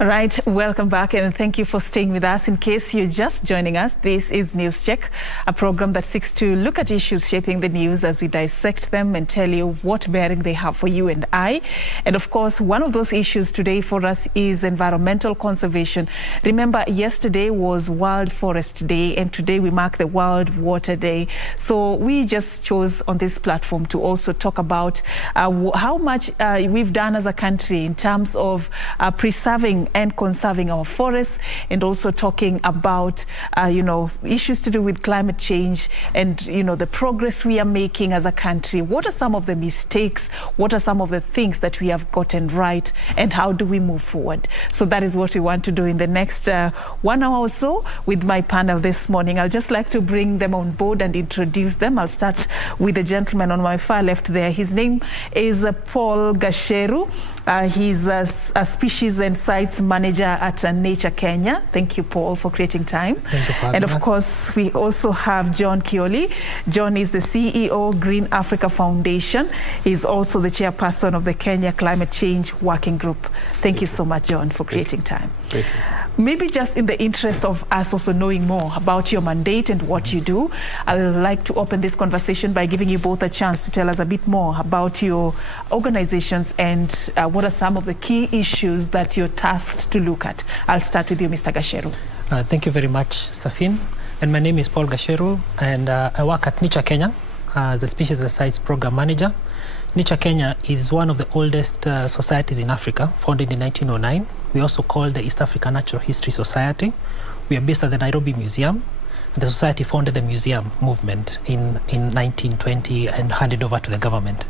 Right, welcome back and thank you for staying with us. In case you're just joining us, this is News Check, a program that seeks to look at issues shaping the news as we dissect them and tell you what bearing they have for you and I. And of course, one of those issues today for us is environmental conservation. Remember, yesterday was World Forest Day and today we mark the World Water Day. So we just chose on this platform to also talk about how much we've done as a country in terms of preserving and conserving our forests, and also talking about issues to do with climate change and the progress we are making as a country. What are some of the mistakes? What are some of the things that we have gotten right, and how do we move forward? So that is what we want to do in the next 1 hour or so with my panel this morning. I'll just like to bring them on board and introduce them. I'll start with the gentleman on my far left there. His name is Paul Gasheru. He's a species and sites manager at Nature Kenya. Thank you, Paul, for creating time. Thank you for having us. And of course, we also have John Kioli. John is the CEO, Green Africa Foundation. He's also the chairperson of the Kenya Climate Change Working Group. Thank you so much, John, for creating time. Thank you. Maybe just in the interest of us also knowing more about your mandate and what you do, I'd like to open this conversation by giving you both a chance to tell us a bit more about your organizations and what are some of the key issues that you're tasked to look at. I'll start with you, Mr. Gasheru. Thank you very much, Serfine. And my name is Paul Gasheru, and I work at Nature Kenya as a Species and Sites Program Manager. Nature Kenya is one of the oldest societies in Africa, founded in 1909. We also call the East African Natural History Society. We are based at the Nairobi Museum. The society founded the museum movement in 1920 and handed over to the government.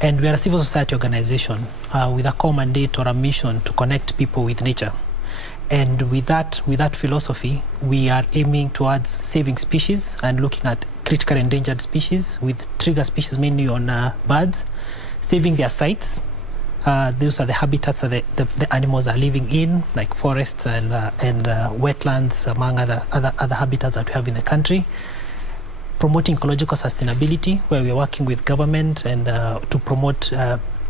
And we are a civil society organization with a core mandate or a mission to connect people with nature. And with that philosophy, we are aiming towards saving species and looking at critical endangered species with trigger species mainly on birds, saving their sites. Those are the habitats that the animals are living in, like forests and wetlands, among other habitats that we have in the country. Promoting ecological sustainability, where we are working with government and to promote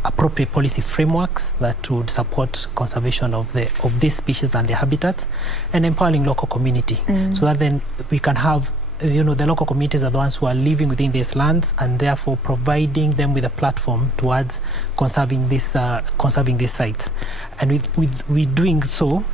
appropriate policy frameworks that would support conservation of these species and their habitats, and empowering local community, so that then we can have the local communities are the ones who are living within these lands, and therefore providing them with a platform towards conserving these sites. And with doing so,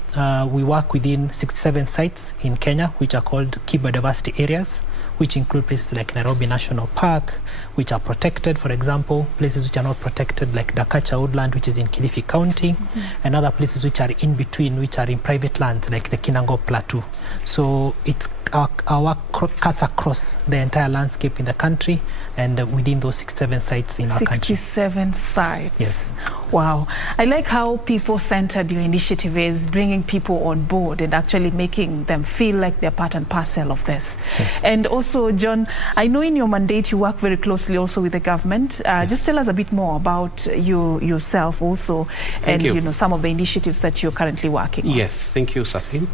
we work within 67 sites in Kenya, which are called key biodiversity areas, which include places like Nairobi National Park, which are protected, for example, places which are not protected like Dakacha Woodland, which is in Kilifi County, and other places which are in between, which are in private lands like the Kinango Plateau. So it's our work cuts across the entire landscape in the country and within those 67 sites in our country. 67 sites. Yes. Wow. I like how people-centered your initiative is, bringing people on board and actually making them feel like they're part and parcel of this. Yes. And also, John, I know in your mandate you work very closely also with the government. Yes. Just tell us a bit more about yourself also, Thank you. and some of the initiatives that you're currently working on. Yes, thank you, Serfine.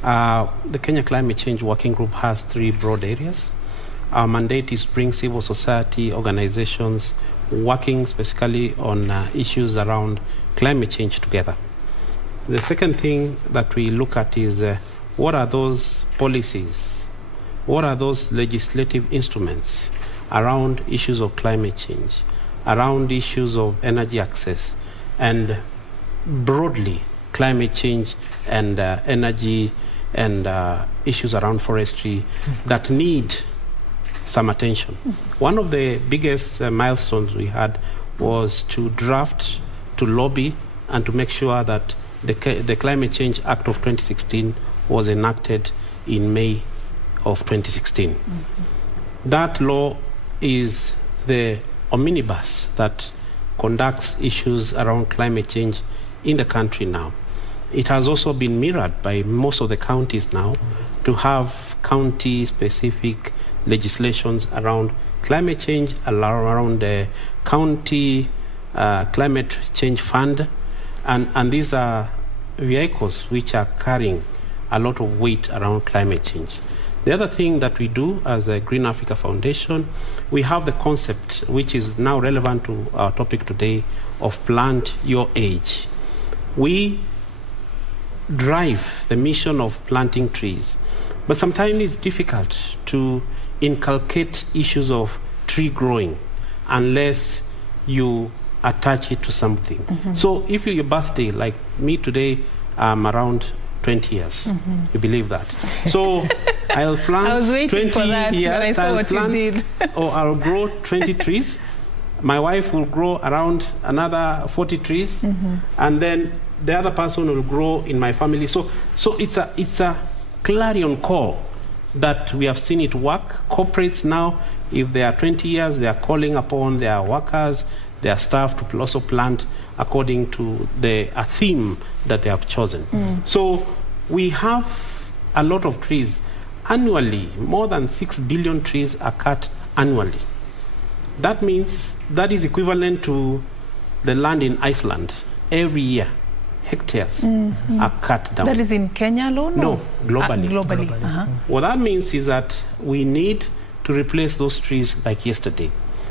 The Kenya Climate Change Working Group has 3 broad areas. Our mandate is to bring civil society organizations working specifically on issues around climate change together. The second thing that we look at is what are those policies, what are those legislative instruments around issues of climate change, around issues of energy access, and broadly climate change and energy and issues around forestry that need some attention. One of the biggest milestones we had was to draft, to lobby, and to make sure that the Climate Change Act of 2016 was enacted in May of 2016. That law is the omnibus that conducts issues around climate change in the country now. It has also been mirrored by most of the counties now to have county-specific legislations around climate change, around the county climate change fund, and these are vehicles which are carrying a lot of weight around climate change. The other thing that we do as a Green Africa Foundation, we have the concept, which is now relevant to our topic today, of plant your age. We drive the mission of planting trees. But sometimes it's difficult to inculcate issues of tree growing unless you attach it to something. So if your birthday, like me today, I'm around 20 years. You believe that? So I'll plant I was waiting 20 for that years, when I saw what you did. Or I'll grow 20 trees. My wife will grow around another 40 trees. And then the other person will grow in my family. So it's a clarion call that we have seen it work. Corporates now, if they are 20 years, they are calling upon their workers, their staff to also plant according to a theme that they have chosen. So we have a lot of trees. Annually, more than 6 billion trees are cut annually. That means that is equivalent to the land in Iceland. Every year, hectares are cut down. That is in Kenya alone? No, globally. Globally. What that means is that we need to replace those trees like yesterday.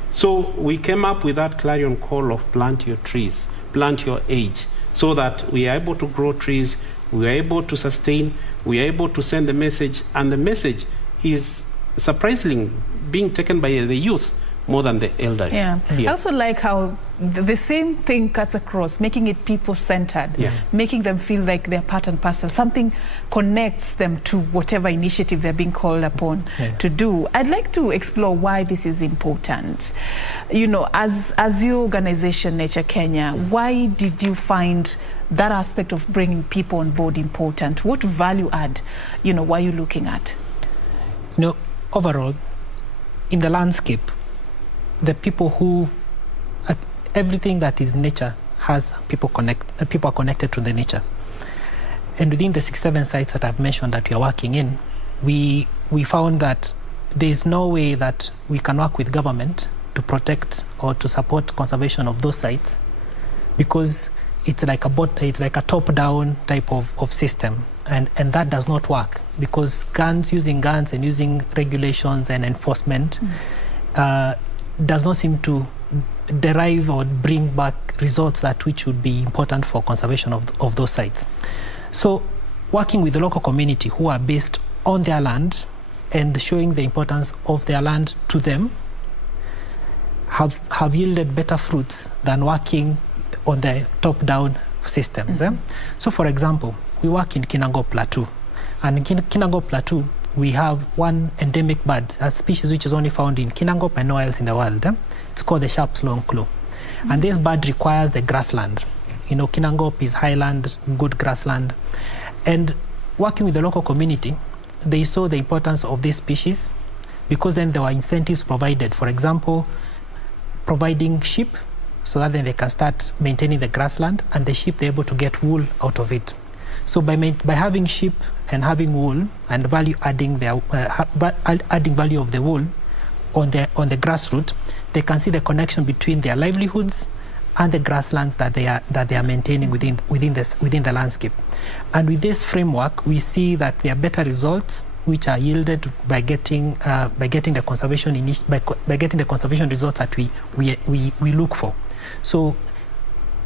So we came up with that clarion call of plant your trees, plant your age, so that we are able to grow trees, we are able to sustain, we are able to send the message, and the message is surprisingly being taken by the youth more than the elderly. Yeah. I also like how the same thing cuts across, making it people-centered, making them feel like they're part and parcel. Something connects them to whatever initiative they're being called upon to do. I'd like to explore why this is important. You know, as your organization, Nature Kenya, why did you find that aspect of bringing people on board important? What value add, you know, were you looking at? You know, overall, in the landscape, the people who, everything that is nature has people are connected to the nature. And within the 67 sites that I've mentioned that we are working in, we found that there is no way that we can work with government to protect or to support conservation of those sites, because it's like a top-down type of system, and that does not work, because using guns and using regulations and enforcement does not seem to derive or bring back results which would be important for conservation of those sites. So working with the local community who are based on their land and showing the importance of their land to them have yielded better fruits than working on the top-down systems. So for example, we work in Kinango Plateau, and in Kinango Plateau we have one endemic bird, a species which is only found in Kinangop and nowhere else in the world. It's called the Sharp's long claw. And this bird requires the grassland. You know, Kinangop is highland, good grassland. And working with the local community, they saw the importance of this species, because then there were incentives provided. For example, providing sheep, so that then they can start maintaining the grassland, and the sheep, they're able to get wool out of it. So by having sheep and having wool and adding value of the wool on the grassroots, they can see the connection between their livelihoods and the grasslands that they are maintaining within the landscape. And with this framework, we see that there are better results which are yielded by getting the conservation results that we look for. So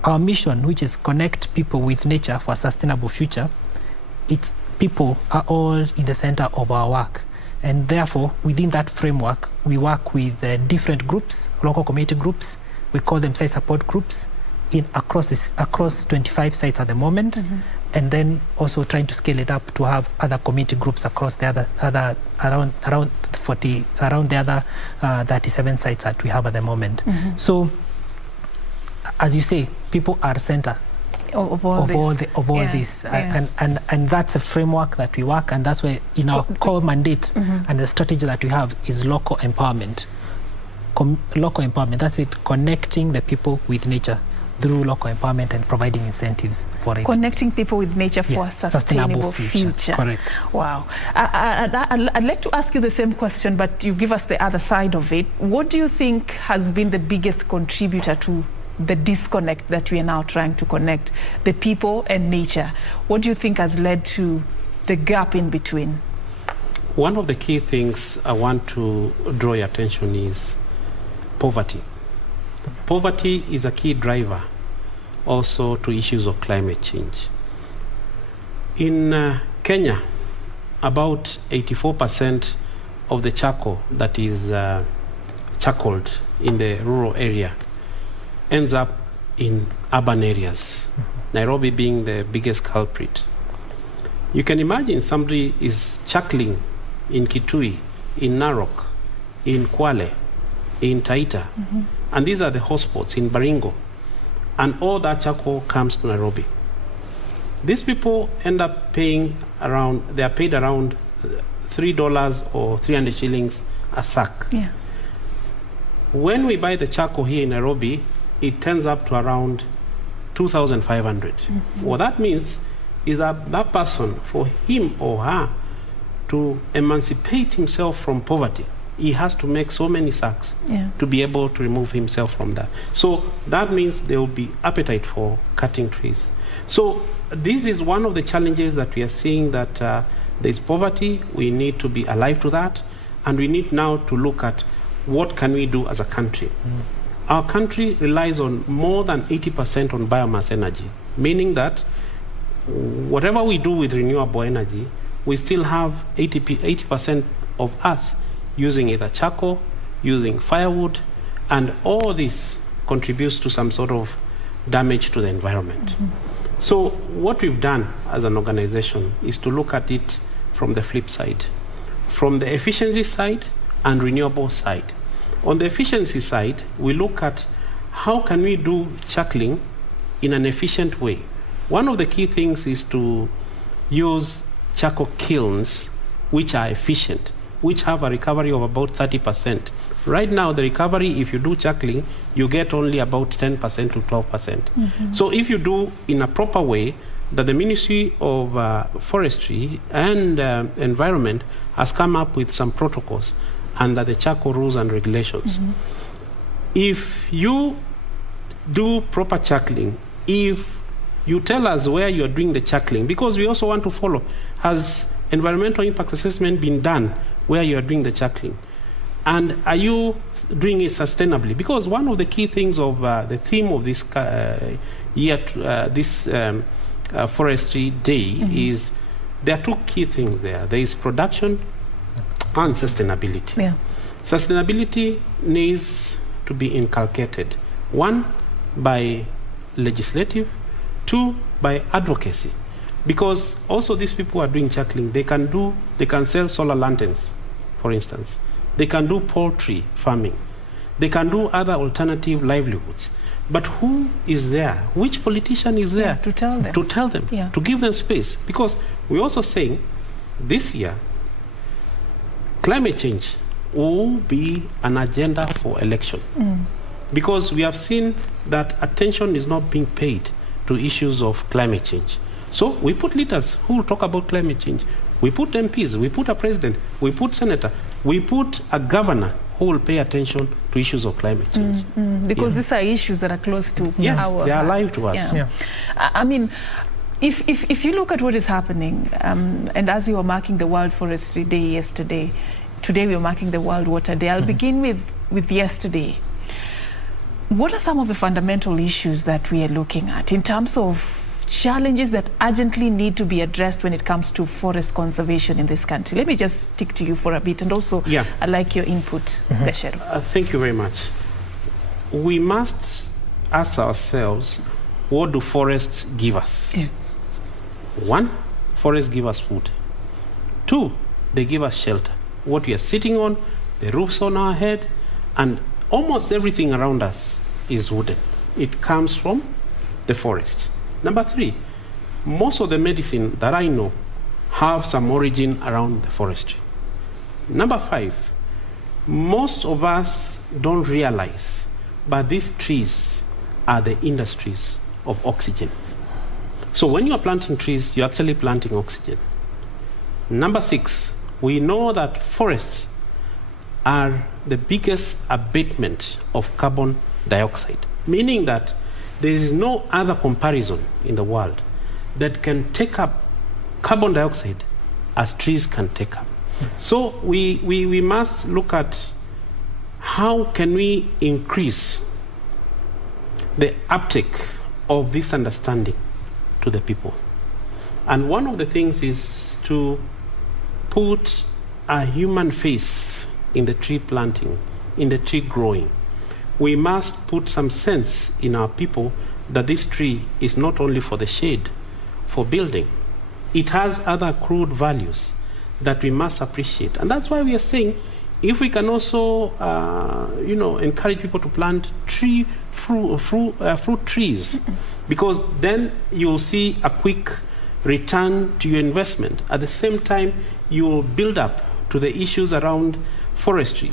our mission, which is connect people with nature for a sustainable future, it's people are all in the center of our work. And therefore, within that framework, we work with different groups, local community groups. We call them site support groups across 25 sites at the moment, and then also trying to scale it up to have other community groups across the around the other 37 sites that we have at the moment. So, as you say, people are center of all this. And that's a framework that we work, and that's where in our core mandate and the strategy that we have is local empowerment. Local empowerment, that's it, connecting the people with nature through local empowerment and providing incentives for it. Connecting people with nature for a sustainable future. Correct. Wow. I'd like to ask you the same question, but you give us the other side of it. What do you think has been the biggest contributor to the disconnect that we are now trying to connect, the people and nature? What do you think has led to the gap in between? One of the key things I want to draw your attention is poverty. Poverty is a key driver also to issues of climate change. In Kenya, about 84% of the charcoal that is charcoaled in the rural area ends up in urban areas, Nairobi being the biggest culprit. You can imagine somebody is charcoaling in Kitui, in Narok, in Kwale, in Taita, and these are the hotspots in Baringo, and all that charcoal comes to Nairobi. These people end up paying around, they are paid around $3 or 300 shillings a sack. Yeah. When we buy the charcoal here in Nairobi, it turns up to around 2,500. What that means is that that person, for him or her to emancipate himself from poverty, he has to make so many sacks to be able to remove himself from that. So that means there will be appetite for cutting trees. So this is one of the challenges that we are seeing, that there is poverty. We need to be alive to that, and we need now to look at what can we do as a country. Our country relies on more than 80% on biomass energy, meaning that whatever we do with renewable energy, we still have 80% of us using either charcoal, using firewood, and all this contributes to some sort of damage to the environment. So what we've done as an organization is to look at it from the flip side, from the efficiency side and renewable side. On the efficiency side, we look at how can we do charcoaling in an efficient way. One of the key things is to use charcoal kilns which are efficient, which have a recovery of about 30%. Right now, the recovery, if you do charcoaling, you get only about 10% to 12%. So if you do in a proper way, that the Ministry of Forestry and Environment has come up with some protocols under the charcoal rules and regulations. If you do proper charcoaling, if you tell us where you are doing the charcoaling, because we also want to follow, has environmental impact assessment been done where you are doing the charcoaling? And are you doing it sustainably? Because one of the key things of the theme of this Forestry Day is, there are two key things there. There is production and sustainability. Sustainability needs to be inculcated. One, by legislative. Two, by advocacy. Because also these people who are doing charcoaling, they can sell solar lanterns, for instance. They can do poultry farming. They can do other alternative livelihoods. But who is there? Which politician is there to tell them? To tell them, to give them space. Because we're also saying this year, climate change will be an agenda for election. Because we have seen that attention is not being paid to issues of climate change. So we put leaders who will talk about climate change. We put MPs, we put a president, we put senator, we put a governor who will pay attention to issues of climate change. Because these are issues that are close to our they are alive hearts. to us. I mean, if you look at what is happening, and as you were marking the World Forestry Day yesterday, today we are marking the World Water Day. I'll begin with yesterday. What are some of the fundamental issues that we are looking at in terms of challenges that urgently need to be addressed when it comes to forest conservation in this country? Let me just stick to you for a bit, and also I like your input, Gasheru. Thank you very much. We must ask ourselves, what do forests give us? One, forests give us food. Two, they give us shelter. What we are sitting on, the roofs on our head, and almost everything around us is wooden. It comes from the forest. Number three, most of the medicine that I know have some origin around the forestry. Number five, most of us don't realize, but these trees are the industries of oxygen. So when you are planting trees, you're actually planting oxygen. Number six, we know that forests are the biggest abatement of carbon dioxide, meaning that there is no other comparison in the world that can take up carbon dioxide as trees can take up. So we must look at how can we increase the uptake of this understanding to the people. And one of the things is to put a human face in the tree planting, in the tree growing. We must put some sense in our people that this tree is not only for the shade, for building. It has other crude values that we must appreciate. And that's why we are saying, if we can also, encourage people to plant fruit trees, because then you'll see a quick return to your investment. At the same time, you will build up to the issues around forestry.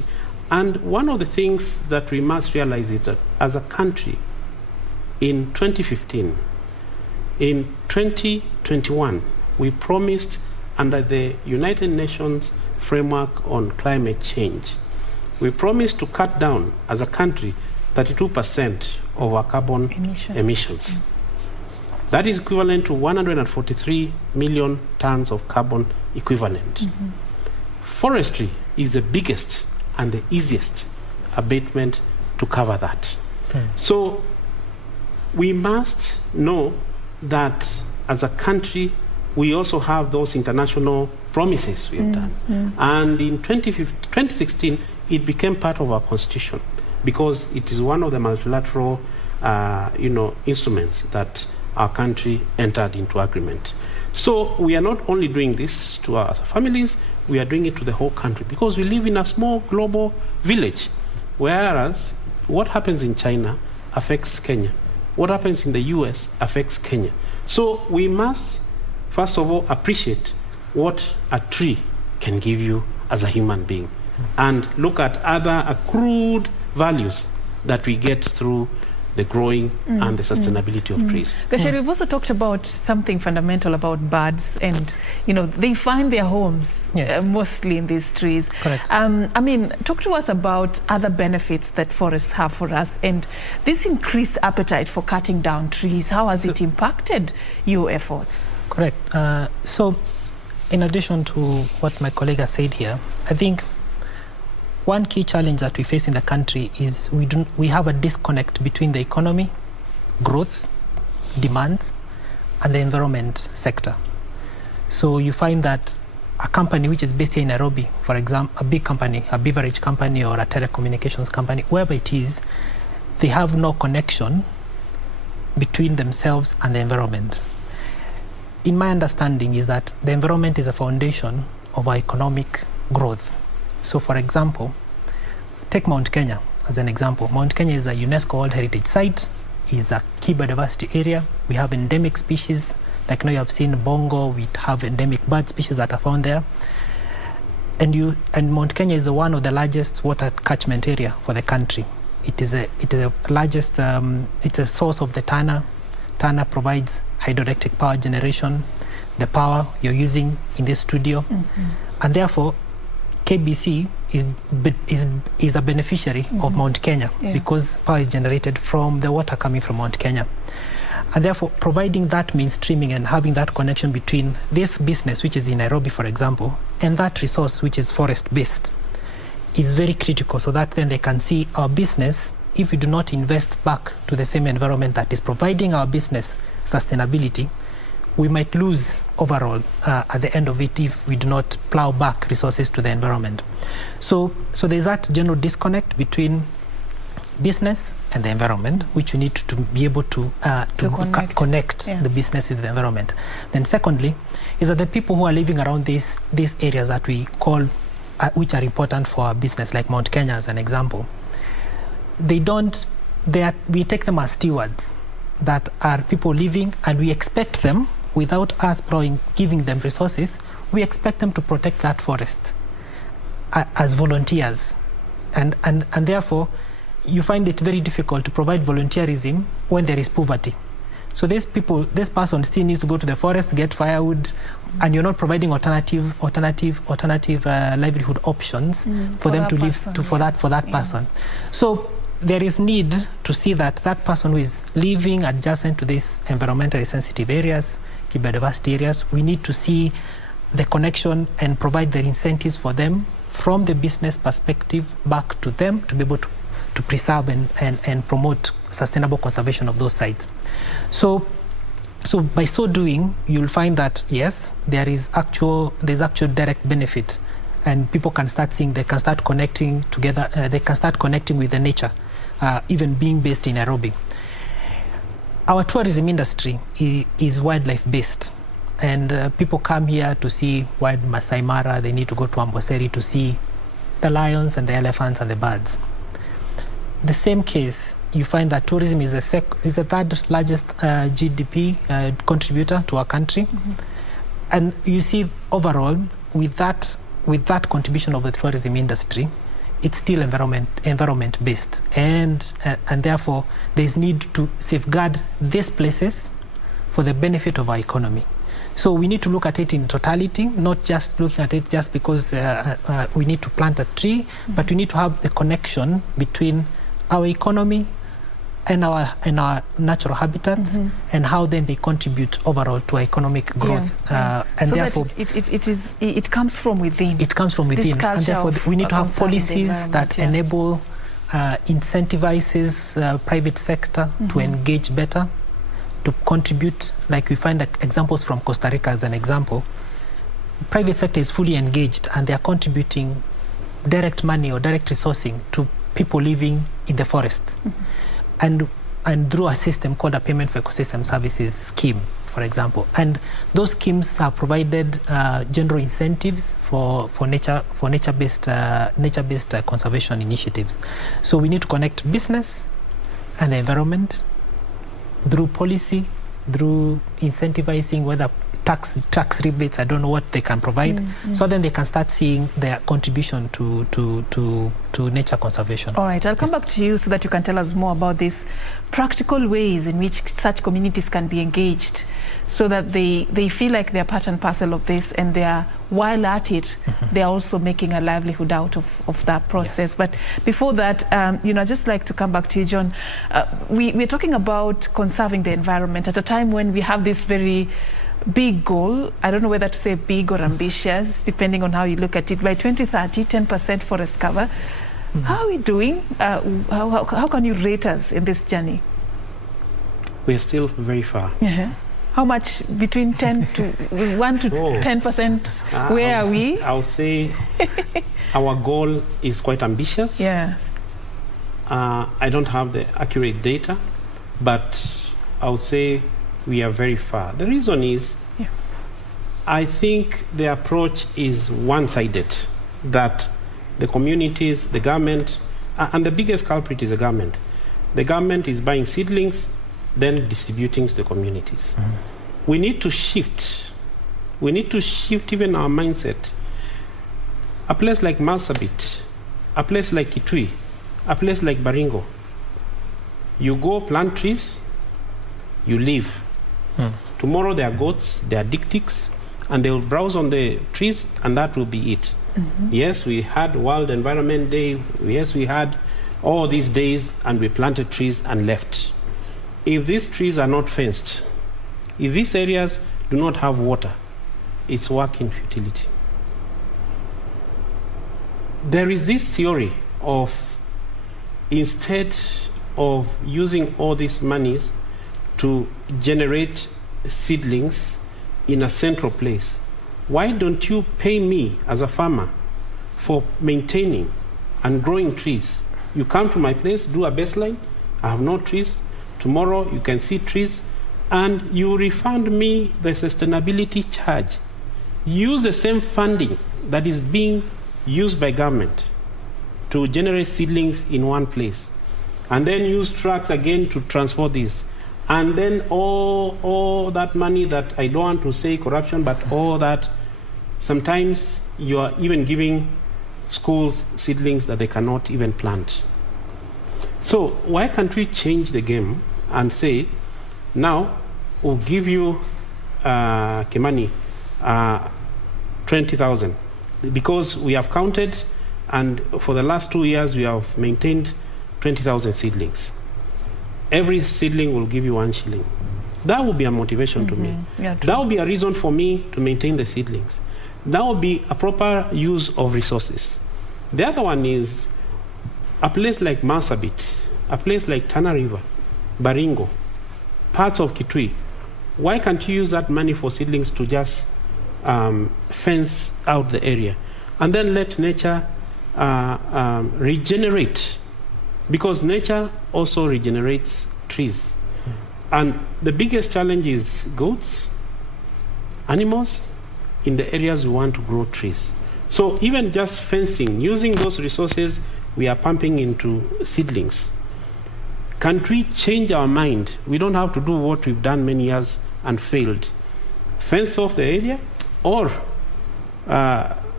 And one of the things that we must realize is that as a country, in 2015, in 2021, we promised under the United Nations framework on climate change, we promised to cut down as a country 32% of our carbon emissions. That is equivalent to 143 million tons of carbon equivalent. Forestry is the biggest and the easiest abatement to cover that. So we must know that as a country, we also have those international promises we have done. And in 2016, it became part of our constitution because it is one of the multilateral instruments that our country entered into agreement. So we are not only doing this to our families, we are doing it to the whole country because we live in a small global village, whereas what happens in China affects Kenya. What happens in the US affects Kenya. So we must, first of all, appreciate what a tree can give you as a human being and look at other accrued values that we get through the growing and the sustainability of trees. Gasheri, we've also talked about something fundamental about birds, and they find their homes mostly in these trees. Correct. Talk to us about other benefits that forests have for us, and this increased appetite for cutting down trees. How has it impacted your efforts? Correct. So, in addition to what my colleague has said here, I think one key challenge that we face in the country is we have a disconnect between the economy, growth, demands, and the environment sector. So you find that a company which is based here in Nairobi, for example, a big company, a beverage company or a telecommunications company, whoever it is, they have no connection between themselves and the environment. In my understanding is that the environment is a foundation of our economic growth. So for example, take Mount Kenya as an example. Mount Kenya is a UNESCO World Heritage Site, is a key biodiversity area. We have endemic species, like you have seen Bongo, we have endemic bird species that are found there. And Mount Kenya is one of the largest water catchment area for the country. It is a largest, it's a source of the Tana. Tana provides hydroelectric power generation, the power you're using in this studio. And therefore, KBC is a beneficiary of Mount Kenya because power is generated from the water coming from Mount Kenya. And therefore, providing that mainstreaming and having that connection between this business, which is in Nairobi, for example, and that resource, which is forest-based, is very critical so that then they can see our business, if we do not invest back to the same environment that is providing our business sustainability, we might lose overall at the end of it if we do not plow back resources to the environment. So there's that general disconnect between business and the environment, which we need to be able to connect the business with the environment. Then secondly, is that the people who are living around these areas that we call, which are important for our business, like Mount Kenya as an example, we take them as stewards that are people living, and we expect them, without us giving them resources, we expect them to protect that forest as volunteers. And therefore, you find it very difficult to provide volunteerism when there is poverty. So this person still needs to go to the forest, get firewood, and you're not providing alternative livelihood options for them to live for that person. So there is need to see that person who is living adjacent to these environmentally sensitive areas, key biodiversity areas, we need to see the connection and provide the incentives for them from the business perspective back to them to be able to preserve and promote sustainable conservation of those sites. So So by so doing, you'll find that yes, there's actual direct benefit, and people can start seeing, they can start connecting together, they can start connecting with the nature, even being based in Nairobi. Our tourism industry is wildlife based, and people come here to see wild Masai Mara. They need to go to Amboseli to see the lions and the elephants and the birds. The same case, you find that tourism is the third largest GDP contributor to our country. And you see overall, with that contribution of the tourism industry, it's still environment based, and therefore there's need to safeguard these places for the benefit of our economy. So we need to look at it in totality, not just looking at it just because we need to plant a tree, but we need to have the connection between our economy and our natural habitats, and how then they contribute overall to our economic growth. And so therefore it comes from within. It comes from within, and therefore we need to have policies that enable, incentivizes private sector to engage better, to contribute. Like we find examples from Costa Rica as an example. Private sector is fully engaged, and they are contributing direct money or direct resourcing to people living in the forest. And through a system called a payment for ecosystem services scheme, for example. And those schemes have provided general incentives for nature-based conservation initiatives. So we need to connect business and the environment through policy, through incentivizing, whether tax rebates, I don't know what they can provide. So then they can start seeing their contribution to nature conservation. All right, I'll come back to you so that you can tell us more about these practical ways in which such communities can be engaged, so that they feel like they're part and parcel of this, and while at it, they're also making a livelihood out of that process. But before that, I'd just like to come back to you, John. We're talking about conserving the environment at a time when we have this very big goal. I don't know whether to say big or ambitious, depending on how you look at it. By 2030, 10% forest cover. How are we doing? How can you rate us in this journey? We're still very far. How much? Between 1 to 10%? Where are we? I'll say our goal is quite ambitious. I don't have the accurate data, but I would say we are very far. The reason is, I think the approach is one-sided, that the communities, the government, and the biggest culprit is the government. The government is buying seedlings, then distributing to the communities. We need to shift. We need to shift even our mindset. A place like Marsabit, a place like Kitui, a place like Baringo, you go plant trees, you leave. Tomorrow there are goats, there are dictics, and they will browse on the trees, and that will be it. Yes, we had World Environment Day. Yes, we had all these days, and we planted trees and left. If these trees are not fenced, if these areas do not have water, it's work in futility. There is this theory of, instead of using all these monies to generate seedlings in a central place, why don't you pay me as a farmer for maintaining and growing trees? You come to my place, do a baseline, I have no trees. Tomorrow you can see trees, and you refund me the sustainability charge. Use the same funding that is being used by government to generate seedlings in one place, and then use trucks again to transport this. And then all that money that, I don't want to say corruption, but all that, sometimes you are even giving schools seedlings that they cannot even plant. So why can't we change the game and say, now we'll give you Kimani 20,000, because we have counted, and for the last 2 years we have maintained 20,000 seedlings. Every seedling will give you 1 shilling. That will be a motivation to me. That will be a reason for me to maintain the seedlings. That will be a proper use of resources. The other one is a place like Marsabit, a place like Tana River, Baringo, parts of Kitui. why can't you use that money for seedlings to just fence out the area and then let nature regenerate? Because nature also regenerates trees. And the biggest challenge is goats, animals, in the areas we want to grow trees. So even just fencing, using those resources we are pumping into seedlings. Can't we change our mind? We don't have to do what we've done many years and failed. Fence off the area, or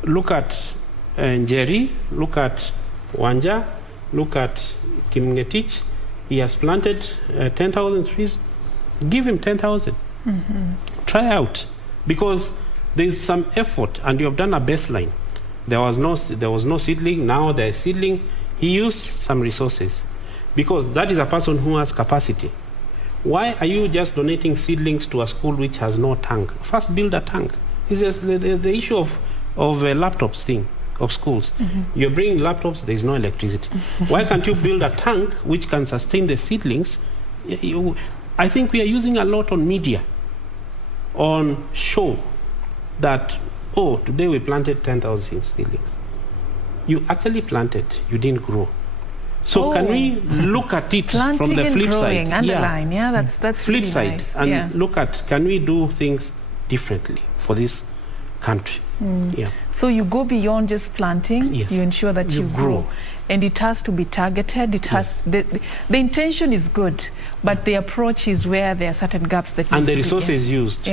look at Njeri, look at Wanja, look at Kimngetich. He has planted 10,000 trees. Give him 10,000. Try out, because there's some effort, and you have done a baseline. There was no seedling. Now there is seedling. He used some resources, because that is a person who has capacity. Why are you just donating seedlings to a school which has no tank? First, build a tank. It's just the issue of laptops thing of schools. You're bringing laptops, there is no electricity. Why can't you build a tank which can sustain the seedlings? I think we are using a lot on media, on show, that, oh, today we planted 10,000 seedlings. You actually planted, you didn't grow. So can we look at it from the flip side? Underline, that's flip really side, nice. and look at, can we do things differently for this country? So you go beyond just planting. Yes. You ensure that you grow, and it has to be targeted. It has the intention is good, but the approach is where there are certain gaps that and the resources used.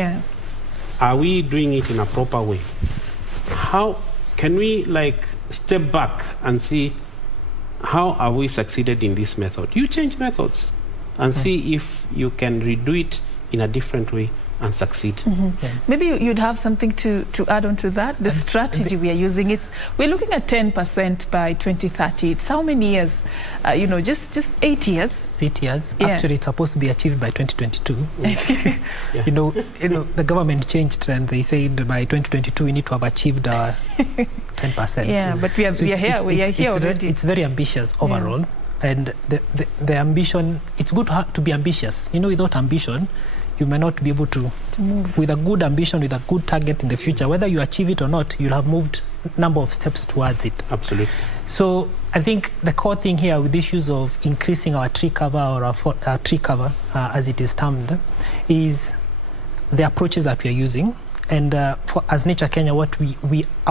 Are we doing it in a proper way? How can we step back and see how have we succeeded in this method? You change methods and see if you can redo it in a different way and succeed. Maybe you'd have something to add on to that. The strategy we are using, we're looking at 10% by 2030. It's how many years? Just 8 years. 8 years. Actually, it's supposed to be achieved by 2022. The government changed, and they said by 2022 we need to have achieved our 10%. Yeah, but we are here. We are here already. It's very ambitious overall, and the ambition. It's good to be ambitious. Without ambition, you may not be able to move. With a good ambition, with a good target in the future, whether you achieve it or not, you'll have moved a number of steps towards it. Absolutely. So I think the core thing here with issues of increasing our tree cover, or our tree cover, as it is termed, is the approaches that we are using. And as Nature Kenya, our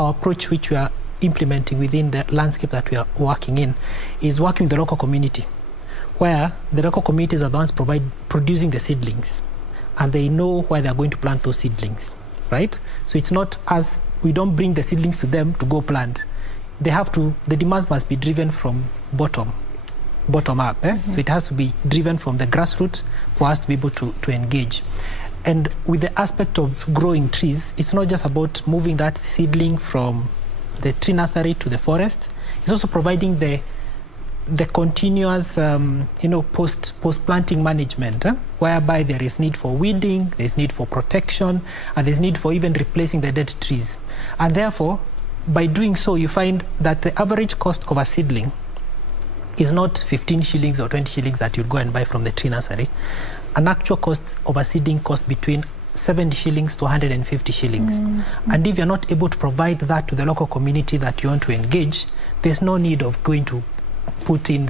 approach which we are implementing within the landscape that we are working in is working with the local community, where the local communities are the ones producing the seedlings, and they know where they are going to plant those seedlings, right? So it's not as we don't bring the seedlings to them to go plant. The demands must be driven from bottom up. So it has to be driven from the grassroots for us to be able to engage. And with the aspect of growing trees, it's not just about moving that seedling from the tree nursery to the forest. It's also providing the continuous, post-planting management, whereby there is need for weeding, there's need for protection, and there's need for even replacing the dead trees. And therefore, by doing so, you find that the average cost of a seedling is not 15 shillings or 20 shillings that you'd go and buy from the tree nursery. An actual cost of a seedling costs between 70 shillings to 150 shillings. And if you're not able to provide that to the local community that you want to engage, there's no need of going to put in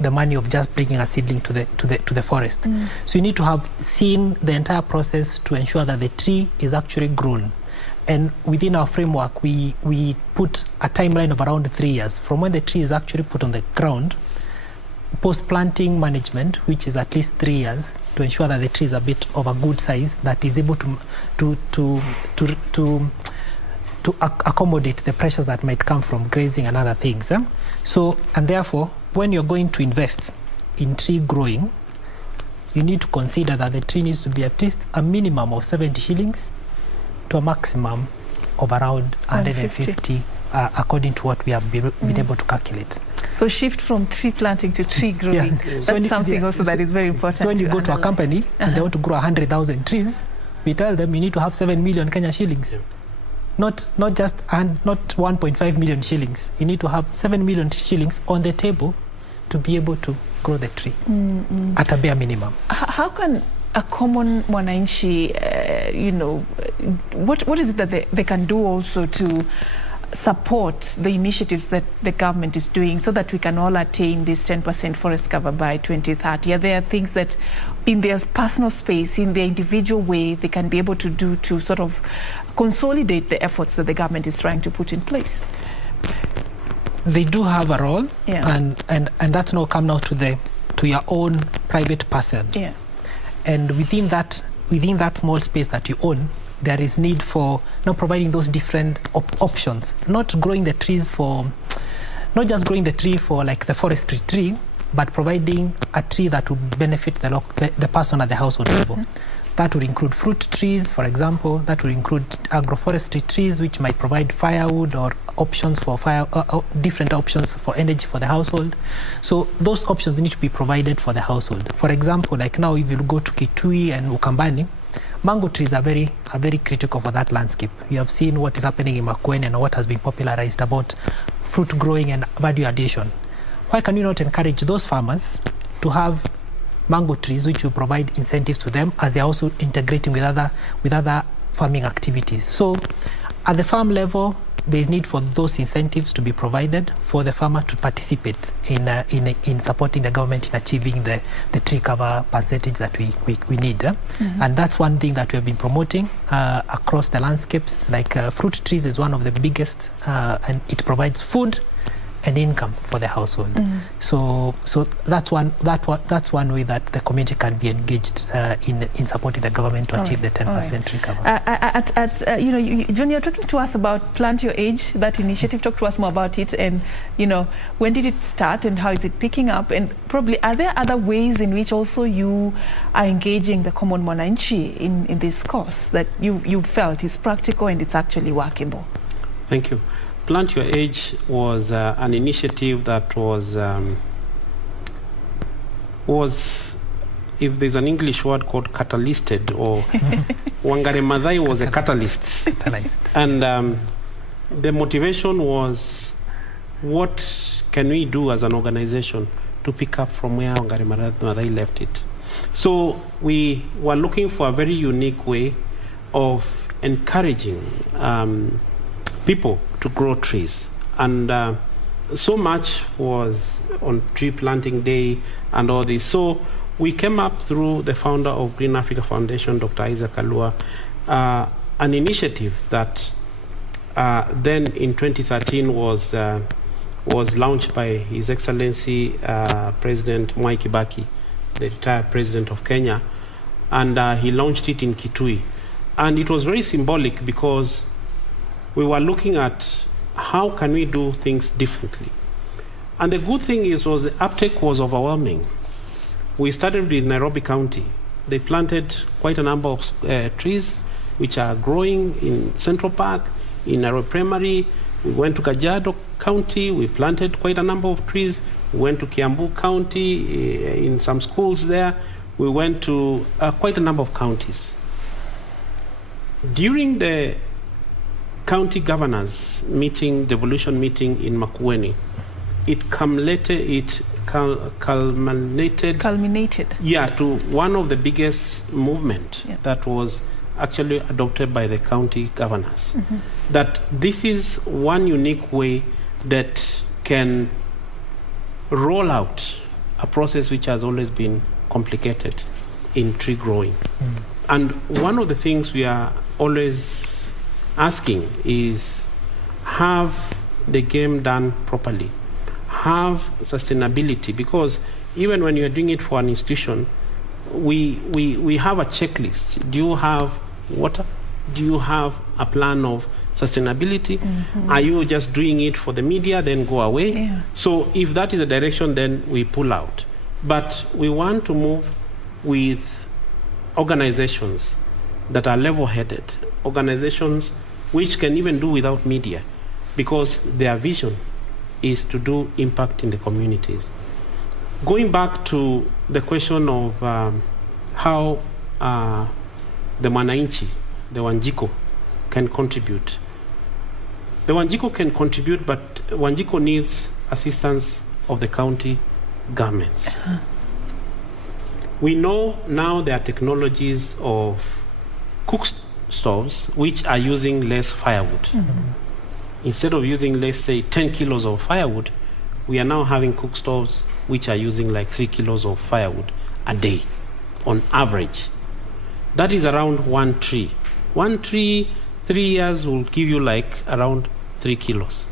the money of just bringing a seedling to the forest. So you need to have seen the entire process to ensure that the tree is actually grown. And within our framework, we put a timeline of around 3 years from when the tree is actually put on the ground, post-planting management, which is at least 3 years, to ensure that the tree is a bit of a good size that is able to accommodate the pressures that might come from grazing and other things. So, and therefore, when you're going to invest in tree growing, you need to consider that the tree needs to be at least a minimum of 70 shillings to a maximum of around 150, according to what we have been able to calculate. So shift from tree planting to tree growing. That's something that is very important. So when you go to a company and they want to grow 100,000 trees, we tell them you need to have 7 million Kenya shillings. Not 1.5 million shillings. You need to have 7 million shillings on the table to be able to grow the tree at a bare minimum. How can a common mwananchi, what is it that they can do also to support the initiatives that the government is doing so that we can all attain this 10% forest cover by 2030? Are there things that in their personal space, in their individual way, they can be able to do to sort of consolidate the efforts that the government is trying to put in place? They do have a role, yeah. and that's now come now to your own private person. Yeah. And within that small space that you own, there is need for now providing those different options, not just growing the tree for like the forestry tree, but providing a tree that would benefit the person at the household level. That would include fruit trees, for example. That would include agroforestry trees, which might provide firewood or options for different options for energy for the household. So those options need to be provided for the household. For example, like now, if you go to Kitui and Ukambani, mango trees are very critical for that landscape. You have seen what is happening in Makueni and what has been popularized about fruit growing and value addition. Why can you not encourage those farmers to have mango trees, which will provide incentives to them as they're also integrating with other farming activities? So at the farm level, there is need for those incentives to be provided for the farmer to participate in supporting the government in achieving the tree cover percentage that we need. And that's one thing that we have been promoting across the landscapes. Like fruit trees is one of the biggest, and it provides food and income for the household. So that's one way that the community can be engaged in supporting the government to achieve the 10% tree cover. John, you're talking to us about Plant Your Age, that initiative. Talk to us more about it, and when did it start and how is it picking up, and probably are there other ways in which also you are engaging the common mwananchi in this course that you felt is practical and it's actually workable? Thank you. Plant Your Age was an initiative that was, if there's an English word called catalysted, or Wangari Maathai was a catalyst. And the motivation was, what can we do as an organization to pick up from where Wangari Maathai left it? So we were looking for a very unique way of encouraging people to grow trees, and so much was on tree planting day and all this. So we came up through the founder of Green Africa Foundation, Dr. Isaac Alua, an initiative that then in 2013 was launched by His Excellency President Mwai Kibaki, the retired president of Kenya, and he launched it in Kitui. And it was very symbolic because we were looking at how can we do things differently. And the good thing was the uptake was overwhelming. We started with Nairobi County. They planted quite a number of trees which are growing in Central Park, in Nairobi Primary. We went to Kajiado County. We planted quite a number of trees. We went to Kiambu County in some schools there. We went to quite a number of counties. During the county governors meeting, devolution meeting in Makueni, it culminated to one of the biggest movement that was actually adopted by the county governors. That this is one unique way that can roll out a process which has always been complicated in tree growing. And one of the things we are always asking is, have the game done properly, have sustainability, because even when you're doing it for an institution, we have a checklist. Do you have water? Do you have a plan of sustainability? Are you just doing it for the media, then go away? So if that is the direction, then we pull out. But we want to move with organizations that are level-headed, organizations which can even do without media, because their vision is to do impact in the communities. Going back to the question of how the Mwananchi, the Wanjiko, can contribute. The Wanjiko can contribute, but Wanjiko needs assistance of the county governments. We know now there are technologies of cook stoves which are using less firewood. Instead of using, let's say, 10 kilos of firewood, we are now having cook stoves which are using like 3 kilos of firewood a day on average. That is around one tree. One tree, 3 years will give you like around 3 kilos.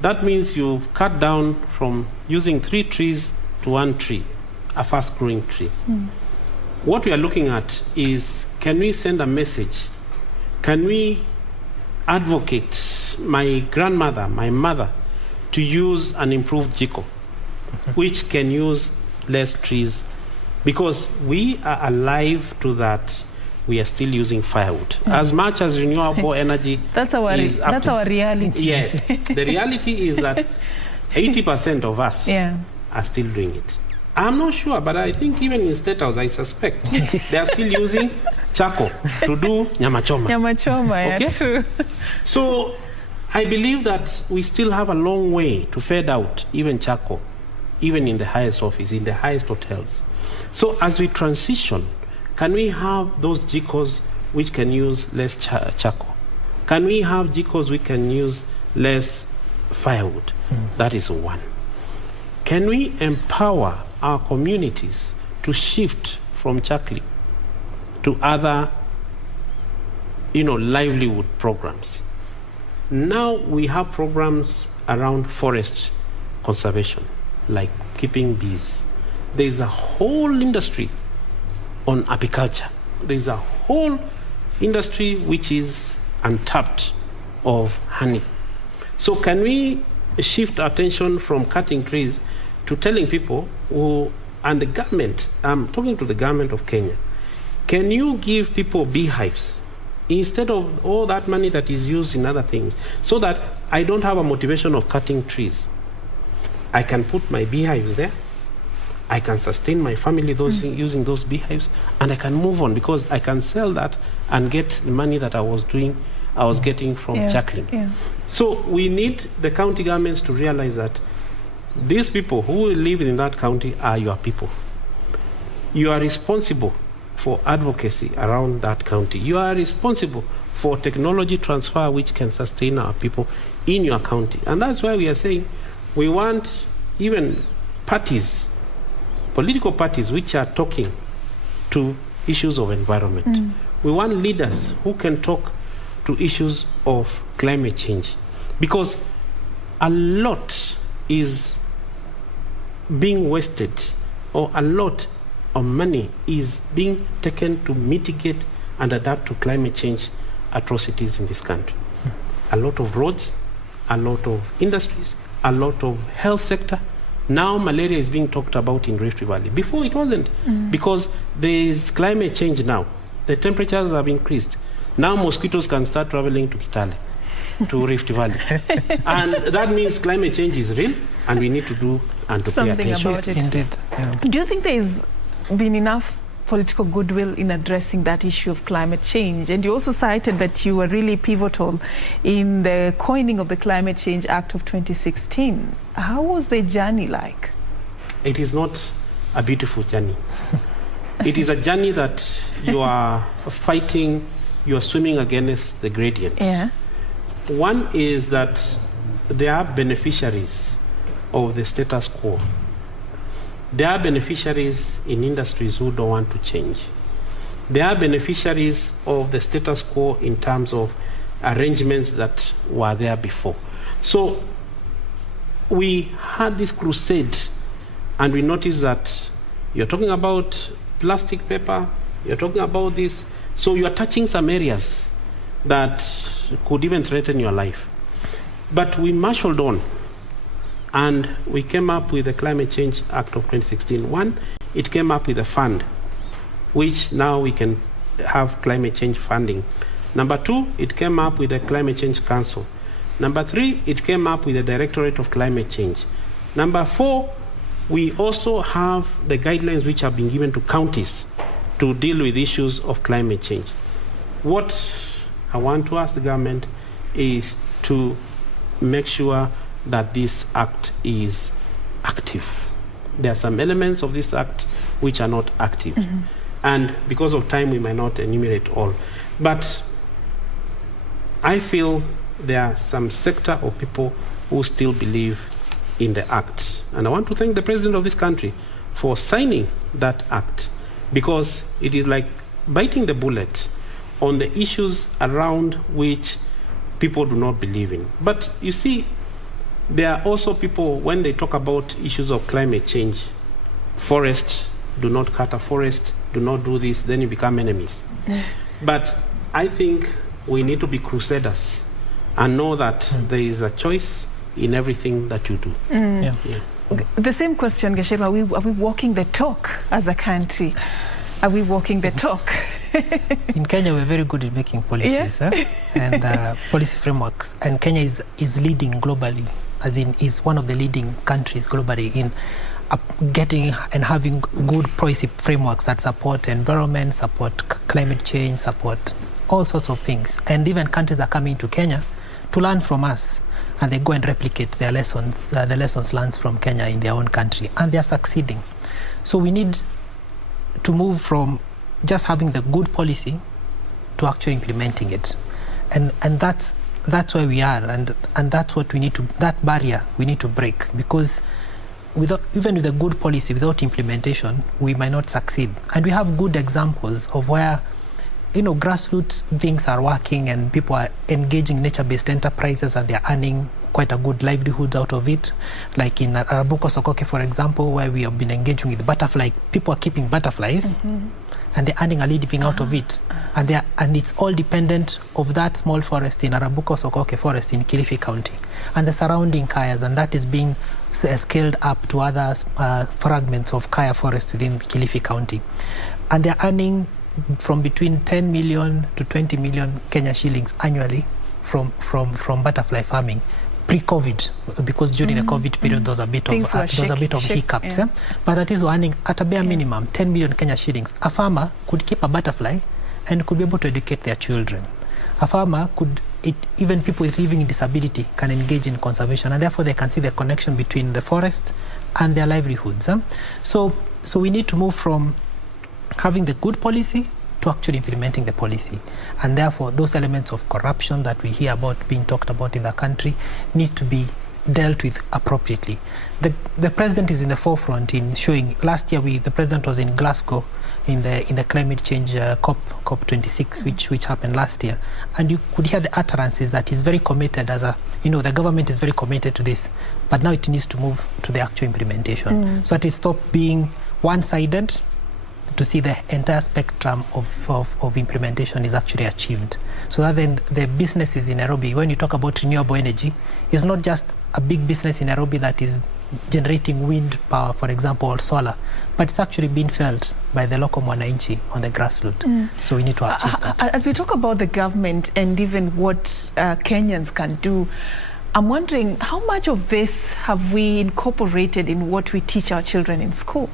That means you cut down from using 3 trees to 1 tree, a fast growing tree. What we are looking at is, can we send a message? Can we advocate my grandmother, my mother, to use an improved jiko, which can use less trees? Because we are alive to that, we are still using firewood. As much as renewable energy that's our reality. Yes. The reality is that 80% of us are still doing it. I'm not sure, but I think even in State House, I suspect they are still using charcoal to do nyama choma. Nyama choma, okay? Yeah, true. So I believe that we still have a long way to fade out even charcoal, even in the highest office, in the highest hotels. So as we transition, can we have those jikos which can use less charcoal? Can we have jikos which can use less firewood? That is one. Can we empower our communities to shift from charcoaling to other, livelihood programs? Now we have programs around forest conservation, like keeping bees. There's a whole industry on apiculture. There's a whole industry which is untapped of honey. So can we shift attention from cutting trees to telling people and the government, I'm talking to the government of Kenya, can you give people beehives instead of all that money that is used in other things, so that I don't have a motivation of cutting trees? I can put my beehives there, I can sustain my family using those beehives, and I can move on because I can sell that and get the money that I was getting from charcoaling. So we need the county governments to realize that these people who live in that county are your people. You are responsible for advocacy around that county. You are responsible for technology transfer which can sustain our people in your county. And that's why we are saying we want even parties, political parties which are talking to issues of environment. We want leaders who can talk to issues of climate change, because a lot is being wasted, or a lot of money is being taken to mitigate and adapt to climate change atrocities in this country. A lot of roads, a lot of industries, a lot of health sector. Now malaria is being talked about in Rift Valley. Before it wasn't, because there is climate change now. The temperatures have increased. Now mosquitoes can start traveling to Kitale, to Rift Valley. And that means climate change is real, and we need to do and to something pay attention. about it. Indeed. Yeah. Do you think there's been enough political goodwill in addressing that issue of climate change? And you also cited that you were really pivotal in the coining of the Climate Change Act of 2016. How was the journey like? It is not a beautiful journey. It is a journey that you are fighting, you are swimming against the gradient. Yeah. One is that there are beneficiaries of the status quo. There are beneficiaries in industries who don't want to change. There are beneficiaries of the status quo in terms of arrangements that were there before. So we had this crusade, and we noticed that you're talking about plastic paper, you're talking about this, so you are touching some areas that could even threaten your life. But we marshaled on, and we came up with the Climate Change Act of 2016. One, it came up with a fund, which now we can have climate change funding. Number two, it came up with the Climate Change Council. Number three, it came up with the Directorate of Climate Change. Number four, we also have the guidelines which have been given to counties to deal with issues of climate change. What I want to ask the government is to make sure that this act is active. there are some elements of this act which are not active. And because of time, we might not enumerate all. But I feel there are some sector of people who still believe in the act. And I want to thank the president of this country for signing that act, because it is like biting the bullet on the issues around which people do not believe in. But you see, there are also people, when they talk about issues of climate change, forest, do not cut a forest, do not do this, then you become enemies. But I think we need to be crusaders and know that there is a choice in everything that you do. Yeah. Okay. The same question, Gachema, are we walking the talk as a country? Are we walking the talk? In Kenya, we're very good at making policies and policy frameworks. And Kenya is leading globally, as in is one of the leading countries globally in getting and having good policy frameworks that support environment, support climate change, support all sorts of things. And even countries are coming to Kenya to learn from us, and they go and replicate their lessons, the lessons learned from Kenya in their own country, and they are succeeding. So we need to move from just having the good policy to actually implementing it, and that's where we are, and that's what we need to, that barrier we need to break, because even with a good policy, without implementation, we might not succeed. And we have good examples of where, grassroots things are working and people are engaging nature-based enterprises and they're earning quite a good livelihood out of it. Like in Arabuko Sokoke, for example, where we have been engaging with butterfly. People are keeping butterflies and they're earning a living out of it. And it's all dependent of that small forest in Arabuko Sokoke forest in Kilifi County and the surrounding kayas, and that is being scaled up to other fragments of kaya forest within Kilifi County. And they're earning from between 10 million to 20 million Kenya shillings annually from butterfly farming pre-COVID, because during the COVID period there was a bit of hiccups. Yeah. But at least we're earning at a bare minimum 10 million Kenya shillings. A farmer could keep a butterfly and could be able to educate their children. A farmer could, even people with living disability can engage in conservation, and therefore they can see the connection between the forest and their livelihoods. So we need to move from having the good policy to actually implementing the policy, and therefore those elements of corruption that we hear about being talked about in the country need to be dealt with appropriately. The president is in the forefront in showing. Last year the president was in Glasgow in the climate change COP26, which happened last year, and you could hear the utterances that he's very committed the government is very committed to this, but now it needs to move to the actual implementation so that it stop being one-sided, to see the entire spectrum of implementation is actually achieved. So that then the businesses in Nairobi, when you talk about renewable energy, it's not just a big business in Nairobi that is generating wind power, for example, or solar, but it's actually being felt by the local mwananchi on the grassroots. So we need to achieve that. As we talk about the government and even what Kenyans can do, I'm wondering how much of this have we incorporated in what we teach our children in school?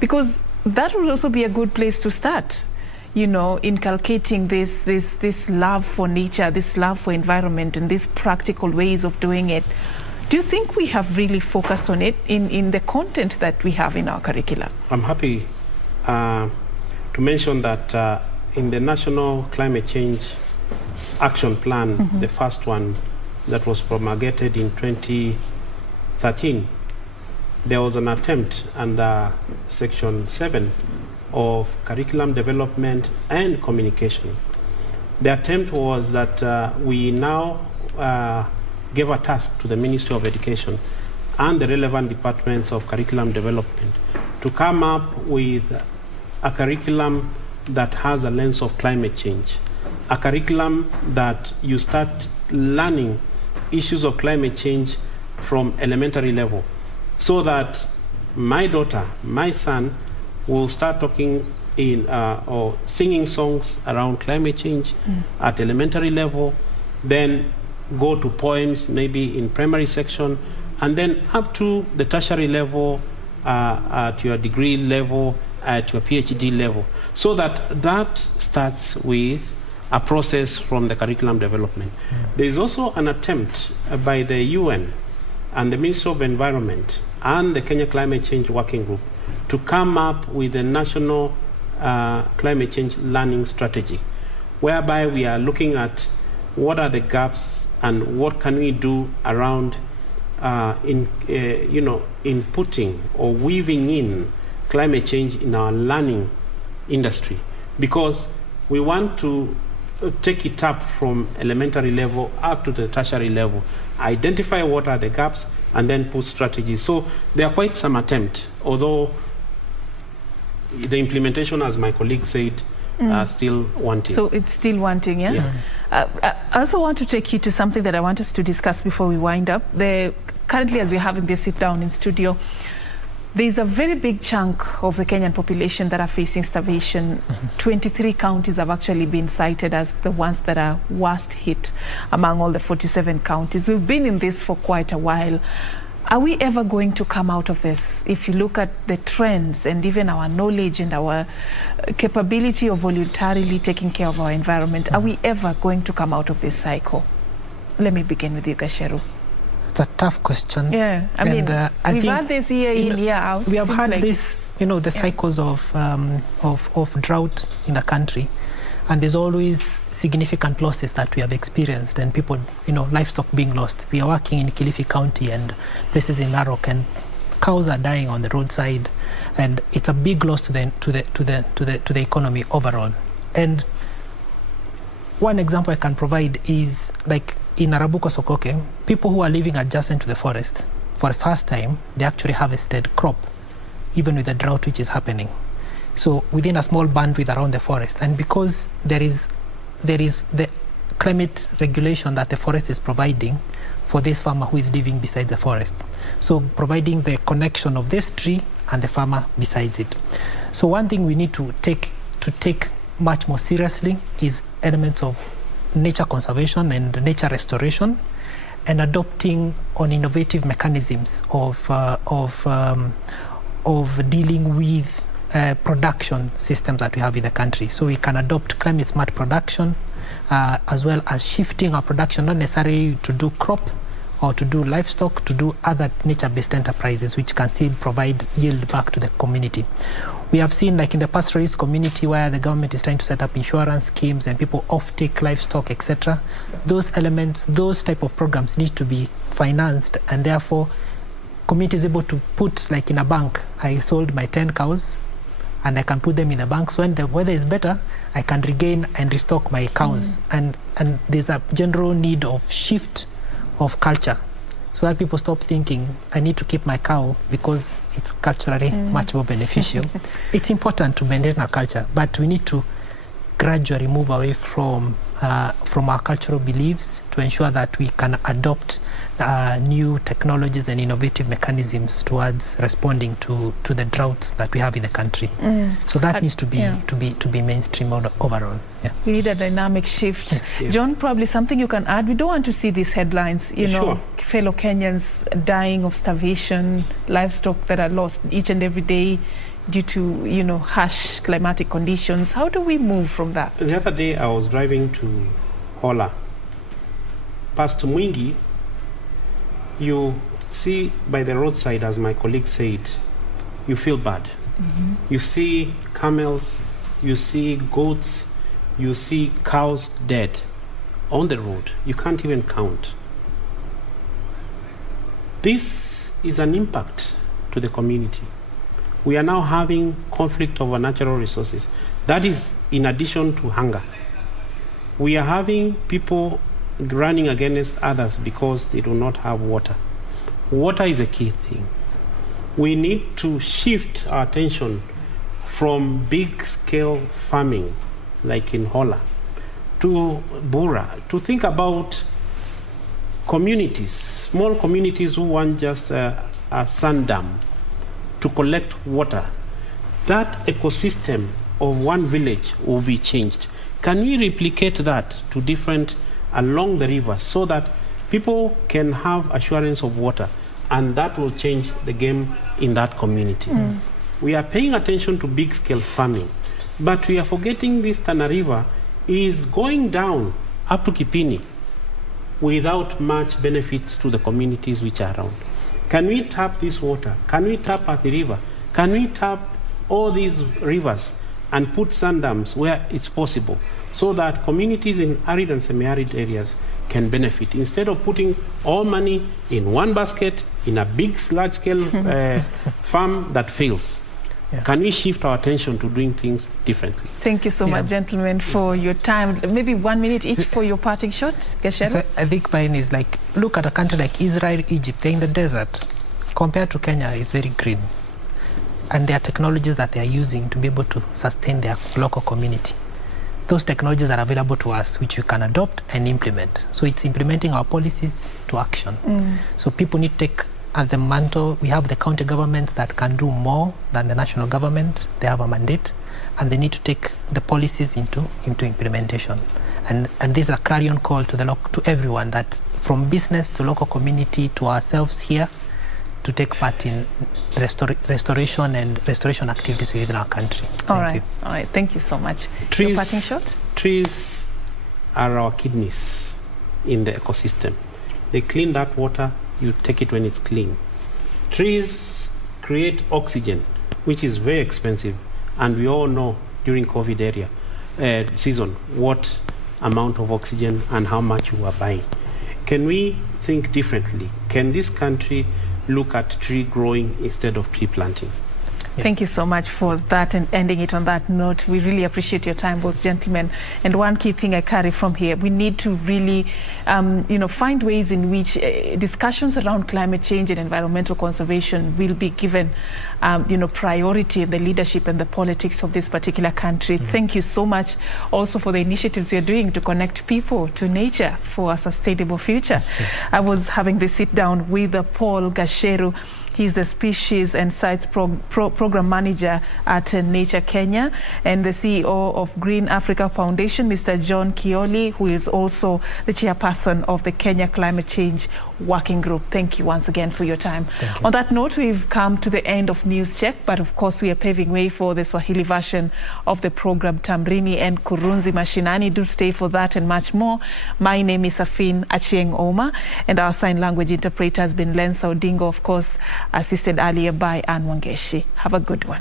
Because that would also be a good place to start, inculcating this love for nature, this love for environment, and these practical ways of doing it. Do you think we have really focused on it in the content that we have in our curriculum? I'm happy to mention that in the National Climate Change Action Plan, the first one that was promulgated in 2013, there was an attempt under Section 7 of Curriculum Development and Communication. The attempt was that we now gave a task to the Ministry of Education and the relevant departments of curriculum development to come up with a curriculum that has a lens of climate change, a curriculum that you start learning issues of climate change from elementary level, so that my daughter, my son, will start talking in or singing songs around climate change at elementary level, then go to poems maybe in primary section, and then up to the tertiary level, at your degree level, at your PhD level, so that starts with a process from the curriculum development. There is also an attempt by the UN and the Ministry of Environment and the Kenya Climate Change Working Group to come up with a national climate change learning strategy, whereby we are looking at what are the gaps and what can we do around inputting or weaving in climate change in our learning industry, because we want to take it up from elementary level up to the tertiary level, identify what are the gaps, and then put strategies. So there are quite some attempts, although the implementation, as my colleague said, still wanting. So it's still wanting, yeah? I also want to take you to something that I want us to discuss before we wind up. Currently, as we're having this sit down in studio, there's a very big chunk of the Kenyan population that are facing starvation. 23 counties have actually been cited as the ones that are worst hit among all the 47 counties. We've been in this for quite a while. Are we ever going to come out of this? If you look at the trends and even our knowledge and our capability of voluntarily taking care of our environment, are we ever going to come out of this cycle? Let me begin with you, Gasheru. It's a tough question. Yeah, I mean, we've had this year in, year out. We have had this, the cycles of drought in the country, and there's always significant losses that we have experienced, and people, livestock being lost. We are working in Kilifi County and places in Narok, and cows are dying on the roadside, and it's a big loss to the economy overall. And one example I can provide is like in Arabuko Sokoke, people who are living adjacent to the forest, for the first time, they actually harvested crop, even with the drought which is happening. So within a small bandwidth around the forest, and because there is the climate regulation that the forest is providing for this farmer who is living beside the forest. So providing the connection of this tree and the farmer besides it. So one thing we need to take much more seriously is elements of nature conservation and nature restoration, and adopting on innovative mechanisms of dealing with production systems that we have in the country. So we can adopt climate smart production, as well as shifting our production, not necessarily to do crop or to do livestock, to do other nature-based enterprises which can still provide yield back to the community. We have seen, like in the pastoralist community, where the government is trying to set up insurance schemes and people off-take livestock, etc. Those elements, those type of programs need to be financed, and therefore community is able to put, like in a bank, I sold my 10 cows and I can put them in the bank. So when the weather is better, I can regain and restock my cows. And there's a general need of shift of culture, so that people stop thinking, I need to keep my cow because it's culturally much more beneficial. It's important to maintain our culture, but we need to gradually move away from our cultural beliefs to ensure that we can adopt new technologies and innovative mechanisms towards responding to the droughts that we have in the country. So that needs to be mainstream overall. Yeah. We need a dynamic shift. Yes, yeah. John, probably something you can add. We don't want to see these headlines, Sure. Fellow Kenyans dying of starvation, livestock that are lost each and every day due to, harsh climatic conditions. How do we move from that? The other day I was driving to Hola. Past Mwingi, you see by the roadside, as my colleague said, you feel bad. You see camels, you see goats, you see cows dead on the road. You can't even count. This is an impact to the community. We are now having conflict over natural resources. That is in addition to hunger. We are having people running against others because they do not have water. Water is a key thing. We need to shift our attention from big-scale farming, like in Hola, to Bura, to think about communities, small communities who want just a sand dam to collect water. That ecosystem of one village will be changed. Can we replicate that to different along the river so that people can have assurance of water, and that will change the game in that community? We are paying attention to big scale farming, but we are forgetting this Tana River is going down up to Kipini without much benefits to the communities which are around. Can we tap this water? Can we tap Athi River? Can we tap all these rivers and put sand dams where it's possible so that communities in arid and semi-arid areas can benefit, instead of putting all money in one basket in a big, large-scale farm that fails? Yeah. Can we shift our attention to doing things differently? Thank you so much, gentlemen, for your time. Maybe 1 minute each for your parting shot. Gashero? So I think mine is like, look at a country like Israel, Egypt. They're in the desert. Compared to Kenya, it's very green. And there are technologies that they are using to be able to sustain their local community. Those technologies are available to us, which we can adopt and implement. So it's implementing our policies to action. So people need to take at the mantle. We have the county governments that can do more than the national government. They have a mandate, and they need to take the policies into implementation. And this is a clarion call to everyone, that from business to local community to ourselves here, to take part in restoration and restoration activities within our country. All right. Thank you so much. Your parting shot? Trees are our kidneys in the ecosystem. They clean that water. You take it when it's clean. Trees create oxygen, which is very expensive, and we all know during COVID season what amount of oxygen and how much you are buying. Can we think differently? Can this country look at tree growing instead of tree planting? Yeah. Thank you so much for that, and ending it on that note. We really appreciate your time, both gentlemen. And one key thing I carry from here, we need to really find ways in which discussions around climate change and environmental conservation will be given priority in the leadership and the politics of this particular country. Thank you so much also for the initiatives you're doing to connect people to nature for a sustainable future. I was having this sit down with Paul Gashero. He's the Species and Sites Program Manager at Nature Kenya, and the CEO of Green Africa Foundation, Mr. John Kioli, who is also the chairperson of the Kenya Climate Change Working Group. Thank you once again for your time. On that note, we've come to the end of News Check, but of course we are paving way for the Swahili version of the program, Tamrini and Kurunzi Mashinani. Do stay for that and much more. My name is Serfine Achieng Ouma, and our sign language interpreter has been Lensa Odingo, of course, assisted earlier by Anne Wangeshi. Have a good one.